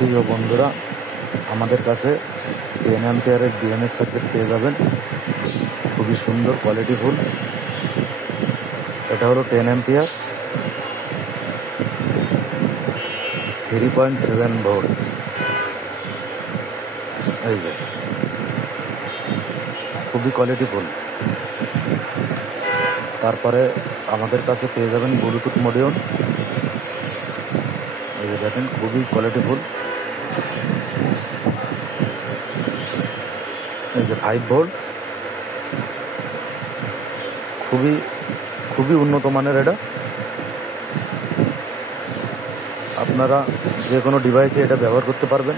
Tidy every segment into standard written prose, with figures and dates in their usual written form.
প্রিয় বন্ধুরা, আমাদের কাছে 10 অ্যাম্পিয়ারের বিএমএস সার্কিট পেয়ে যাবেন। খুবই সুন্দর কোয়ালিটি ফুল। এটা হলো 10 অ্যাম্পিয়ার 3.7 ভোল্ট। এই যে খুবই কোয়ালিটি ফুল। তারপরে আমাদের কাছে পেয়ে যাবেন ব্লুটুথ মডিউল। এই যে দেখেন খুবই কোয়ালিটি ফুল। এই যে 5 ভোল্ট, খুবই উন্নত মানের। এটা আপনারা যে কোনো ডিভাইসে এটা ব্যবহার করতে পারবেন।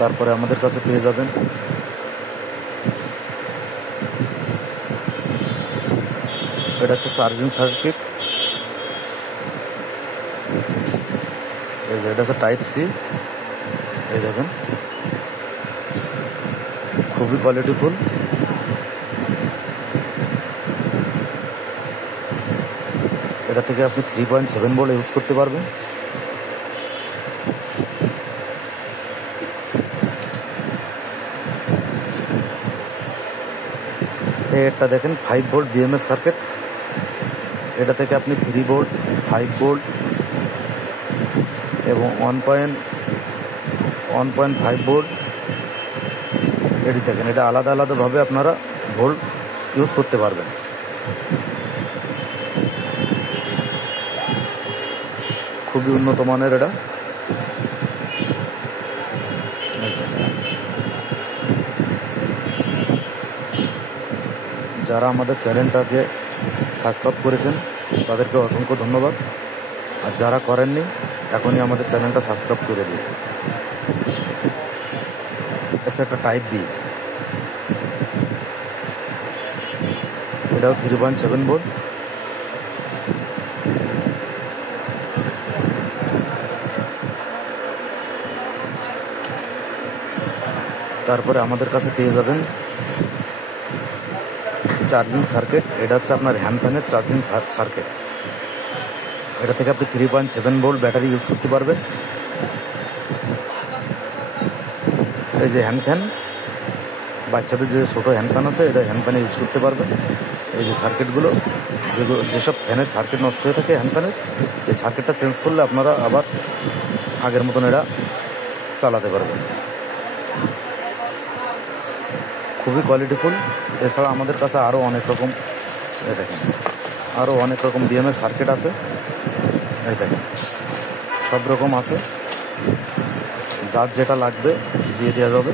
তারপরে আমাদের কাছে পেয়ে যাবেন এটা হচ্ছে চার্জিং সার্কিট। এই যে এটা হচ্ছে টাইপ সি। এই দেখেন খুবই কোয়ালিটি ফুল। এটা থেকে আপনি 3.7 ভোল্ট ইউজ করতে পারবেন। এটা দেখেন 5 ভোল্ট বিএমএস সার্কিট। এটা থেকে আপনি 3 ভোল্ট, 5 ভোল্ট এবং 1.5 ভোল্ট এটি দেখেন। এটা আলাদা আলাদাভাবে আপনারা ভোল্ট ইউজ করতে পারবেন। খুবই উন্নত মানের এটা। যারা আমাদের চ্যানেলটাকে সাবস্ক্রাইব করেছেন তাদেরকে অসংখ্য ধন্যবাদ। আর যারা করেননি এখনই আমাদের চ্যানেলটা সাবস্ক্রাইব করে দিন। এসে একটা টাইপ বি, এটাও 3.7 ভোল্ট। তারপরে আমাদের কাছে পেয়ে যাবেন চার্জিং সার্কিট। এটা হচ্ছে আপনার হ্যান্ড ফ্যানের চার্জিং সার্কিট। এটা থেকে আপনি 3.7 ভোল্ট ব্যাটারি ইউজ করতে পারবেন। এই যে হ্যান্ড ফ্যান, বাচ্চাদের যে ছোটো হ্যান্ড ফ্যান আছে, এটা হ্যান্ড ফ্যানে ইউজ করতে পারবেন। এই যে সার্কিটগুলো, যেসব ফ্যানের সার্কিট নষ্ট হয়ে থাকে হ্যান্ড ফ্যানের, এই সার্কিটটা চেঞ্জ করলে আপনারা আবার আগের মতন এটা চালাতে পারবেন। খুবই কোয়ালিটিফুল। এছাড়া আমাদের কাছে আরও অনেক রকম বিএমএস সার্কিট আছে। এই দেখেন সব রকম আছে, যার যেটা লাগবে দিয়ে দেওয়া যাবে।